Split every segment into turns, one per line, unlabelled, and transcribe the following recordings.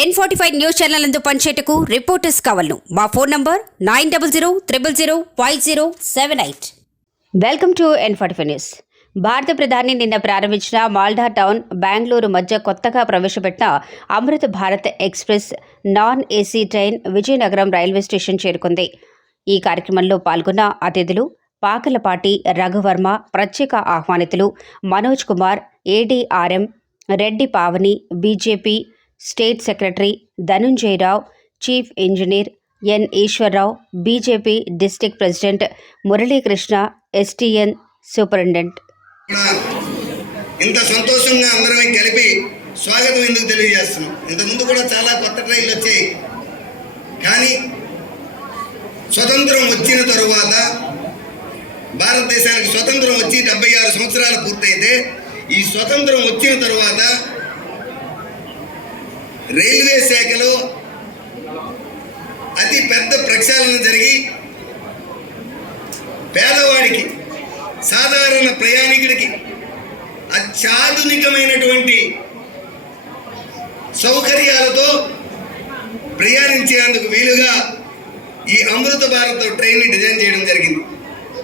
N forty five news channel అందు పనిచేయటకు reporters కావాలను. మా phone number nine double zero triple zero five zero seven eight welcome to N forty five news భారత ప్రధాని నిన్న ప్రారంభించిన మాల్డా టౌన్ బెంగళూరు మధ్య కొత్తగా ప్రవేశపెట్టిన Amrit Bharat Express non AC train Vizianagaram railway station చేరుకుంది. ఈ కార్యక్రమంలో పాల్గొన్న అతిథులు పాకలపాటి రఘువర్మ ప్రత్యేక ఆహ్వానితులు Manoj Kumar ADRM Reddy Pavani BJP state secretary Dhanunjayarao chief engineer N Eswararao BJP district president Muralikrishna STN superintendent.
ఇంత సంతోషంగా అందరం కలిపి స్వాగతం ఎందుకు తెలియజేస్తున్నాం? ఇంతకుముందు కూడా చాలా కొత్త ట్రైన్లు వచ్చాయి. కానీ స్వతంత్రం వచ్చిన తరువాత భారతదేశానికి స్వతంత్రం వచ్చి డెబ్బై ఆరు సంవత్సరాలు పూర్తయితే ఈ స్వతంత్రం వచ్చిన తరువాత రైల్వే శాఖలో అతి పెద్ద ప్రక్షాళన జరిగి పేదవాడికి సాధారణ ప్రయాణికుడికి అత్యాధునికమైనటువంటి సౌకర్యాలతో ప్రయాణించేందుకు వీలుగా ఈ అమృత భారత్ ట్రైన్ని డిజైన్ చేయడం జరిగింది.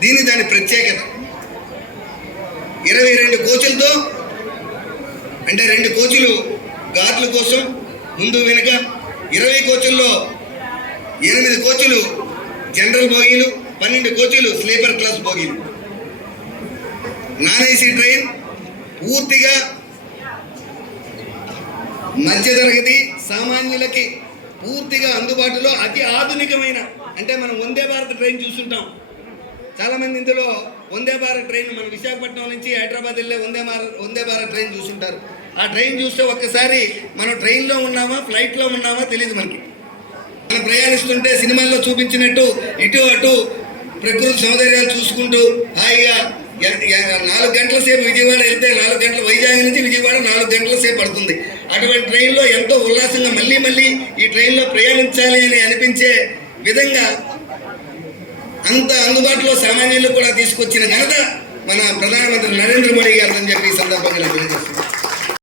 దీని దాని ప్రత్యేకత. ఇరవై రెండు కోచులతో అంటే రెండు కోచులు గార్డుల కోసం ముందు వెనుక ఇరవై కోచుల్లో ఎనిమిది కోచులు జనరల్ బోగీలు పన్నెండు కోచులు స్లీపర్ క్లాస్ బోగీలు. నాన్ ఏసీ ట్రైన్ పూర్తిగా మధ్యతరగతి సామాన్యులకి పూర్తిగా అందుబాటులో అతి ఆధునికమైన అంటే మనం వందే భారత్ ట్రైన్ చూస్తుంటాం. చాలామంది ఇందులో వందే భారత్ ట్రైన్ మన విశాఖపట్నం నుంచి హైదరాబాద్ వెళ్ళే వందే భారత్ వందే భారత్ ట్రైన్ చూస్తుంటారు. ఆ ట్రైన్ చూస్తే ఒక్కసారి మనం ట్రైన్లో ఉన్నామా ఫ్లైట్లో ఉన్నామా తెలియదు మనకి. మనం ప్రయాణిస్తుంటే సినిమాల్లో చూపించినట్టు ఇటు అటు ప్రకృతి సౌందర్యాలు చూసుకుంటూ హాయిగా నాలుగు గంటల సేపు విజయవాడ వెళ్తే నాలుగు గంటల వైజాగ్ నుంచి విజయవాడ నాలుగు గంటల సేపు పడుతుంది. అటువంటి ట్రైన్లో ఎంతో ఉల్లాసంగా మళ్ళీ మళ్ళీ ఈ ట్రైన్లో ప్రయాణించాలి అని అనిపించే విధంగా అంత అందుబాటులో సామాన్యులు కూడా తీసుకొచ్చిన ఘనత మన ప్రధానమంత్రి నరేంద్ర మోడీ గారు అని చెప్పి ఈ సందర్భంగా తెలియజేస్తున్నాను.